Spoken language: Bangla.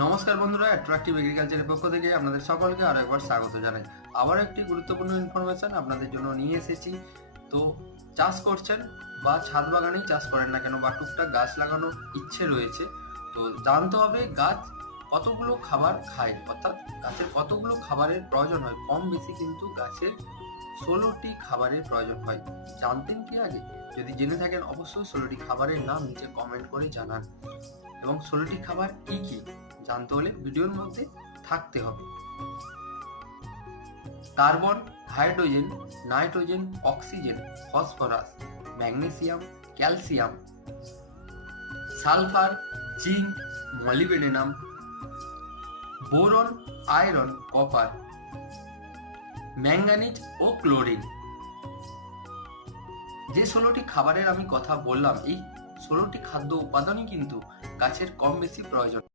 নমস্কার বন্ধুরা অ্যাট্রাকটিভ এগ্রিকালচারের পক্ষ থেকে আপনাদের সকলকে আরও একবার স্বাগত জানাই। আবার একটি গুরুত্বপূর্ণ ইনফরমেশন আপনাদের জন্য নিয়ে এসেছি। তো চাষ করছেন বা ছাদ বাগানেই চাষ করেন না কেন বা টুকটাক গাছ লাগানোর ইচ্ছে রয়েছে, তো জানতে হবে গাছ কতগুলো খাবার খায়? অর্থাৎ গাছের কতগুলো খাবারের প্রয়োজন হয়? কম বেশি কিন্তু গাছের ষোলোটি খাবারের প্রয়োজন হয়। জানতেন কি আগে? যদি জেনে থাকেন, অবশ্যই ষোলোটি খাবারের নাম নিচে কমেন্ট করে জানান। এবং ষোলোটি খাবার কি কি? জানতে হলে ভিডিওর মধ্যে থাকতে হবে। Carbon, hydrogen, nitrogen, oxygen, phosphorus, magnesium, calcium, sulphur, zinc, molybdenum, boron, iron, copper manganese ও ক্লোরিন। যে ষোলোটি খাবারের আমি কথা বললাম, এই ষোলোটি খাদ্য উপাদানই কিন্তু গাছের কম বেশি প্রয়োজন।